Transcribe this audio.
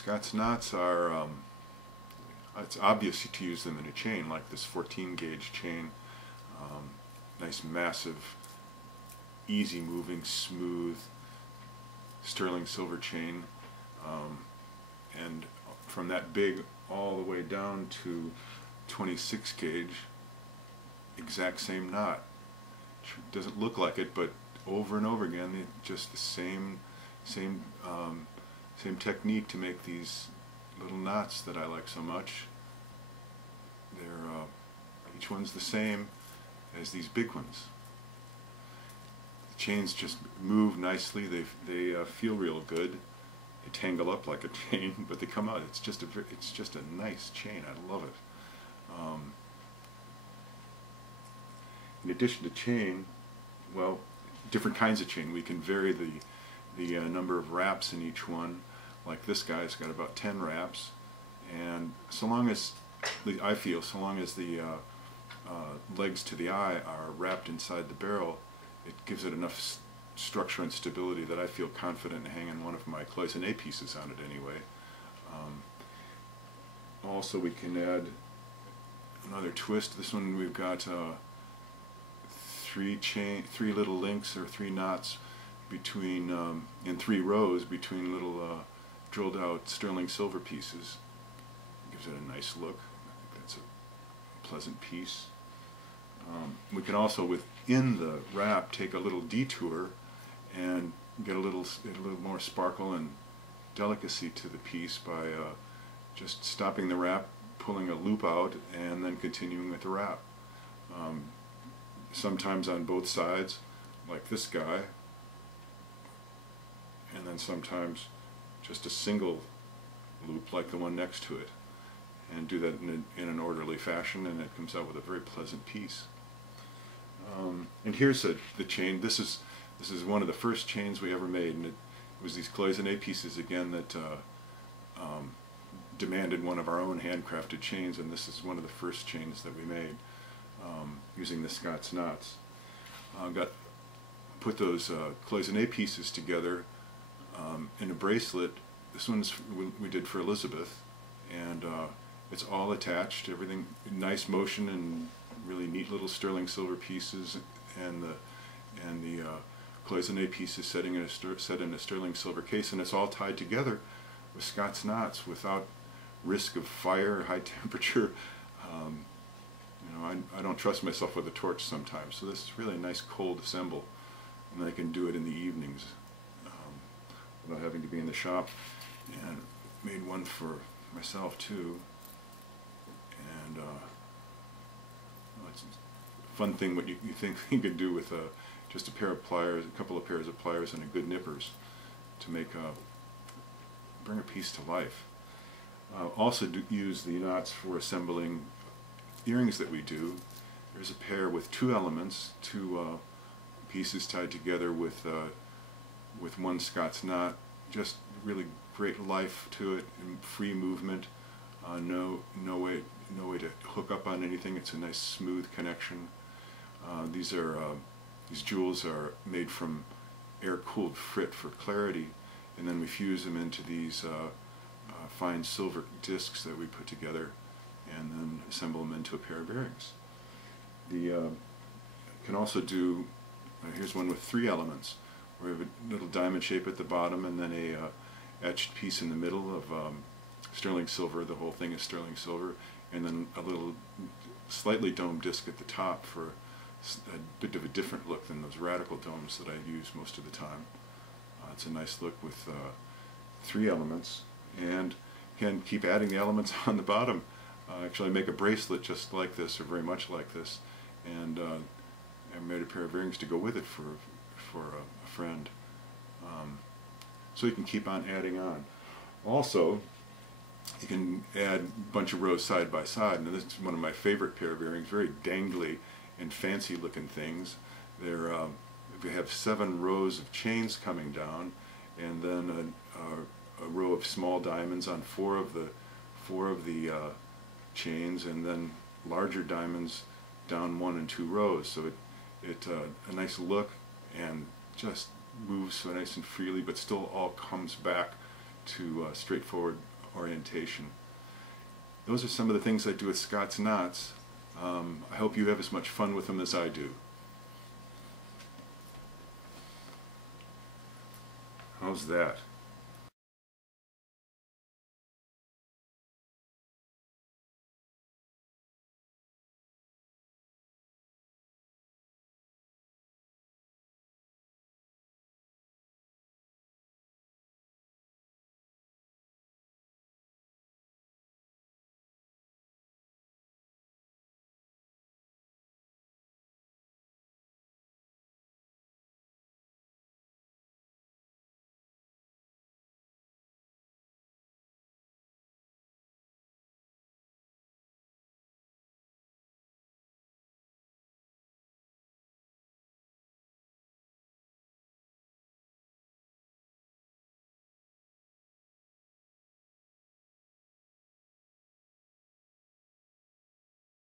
Scott's knots are, it's obvious to use them in a chain, like this 14 gauge chain. Nice, massive, easy moving, smooth sterling silver chain. And from that big all the way down to 26 gauge, exact same knot. Doesn't look like it, but over and over again, just the same technique to make these little knots that I like so much. They're each one's the same as these big ones. The chains just move nicely. They feel real good. They tangle up like a chain, but they come out. It's just a nice chain. I love it. In addition to chain, well, different kinds of chain. We can vary the number of wraps in each one. Like this guy's got about 10 wraps, and so long as I feel, so long as the legs to the eye are wrapped inside the barrel, it gives it enough structure and stability that I feel confident in hanging one of my cloisonne pieces on it anyway. Also, we can add another twist. This one we've got three little links or 3 knots between in 3 rows between little drilled out sterling silver pieces. Gives it a nice look. I think that's a pleasant piece. We can also, within the wrap, take a little detour and get a little more sparkle and delicacy to the piece by just stopping the wrap, pulling a loop out, and then continuing with the wrap. Sometimes on both sides, like this guy, and then sometimes just a single loop like the one next to it, and do that in an orderly fashion, and it comes out with a very pleasant piece. And here's the chain. This is one of the first chains we ever made, and it was these cloisonne pieces again that demanded one of our own handcrafted chains, and this is one of the first chains that we made using the Scott's knots. Put those cloisonne pieces together in a bracelet. This one's we did for Elizabeth, and it's all attached. Everything, nice motion and really neat little sterling silver pieces, and the cloisonne pieces set in a sterling silver case, and it's all tied together with Scott's knots without risk of fire, high temperature. You know, I don't trust myself with a torch sometimes, so this is really a nice cold assemble, and I can do it in the evenings without having to be in the shop. And made one for myself too, and it's a fun thing what you think you could do with just a pair of pliers, a couple of pairs of pliers, and a good nippers to make bring a piece to life. Also use the knots for assembling earrings that we do. There's a pair with 2 elements, 2 pieces tied together with one Scott's knot. Just really great life to it and free movement. No way to hook up on anything. It's a nice smooth connection. These jewels are made from air-cooled frit for clarity, and then we fuse them into these fine silver discs that we put together, and then assemble them into a pair of earrings. Can also do. Here's one with 3 elements. We have a little diamond shape at the bottom, and then a etched piece in the middle of sterling silver. The whole thing is sterling silver, and then a little slightly domed disc at the top for a bit of a different look than those radical domes that I use most of the time. It's a nice look with 3 elements, and can keep adding the elements on the bottom. Actually, make a bracelet just like this, or very much like this, and I made a pair of earrings to go with it for a friend. So you can keep on adding on. Also, you can add a bunch of rows side by side, and this is one of my favorite pair of earrings, very dangly and fancy looking things. We have 7 rows of chains coming down, and then a row of small diamonds on 4 of the chains, and then larger diamonds down 1 and 2 rows. So a nice look, and just moves so nice and freely, but still all comes back to straightforward orientation. Those are some of the things I do with Scott's knots. I hope you have as much fun with them as I do. How's that?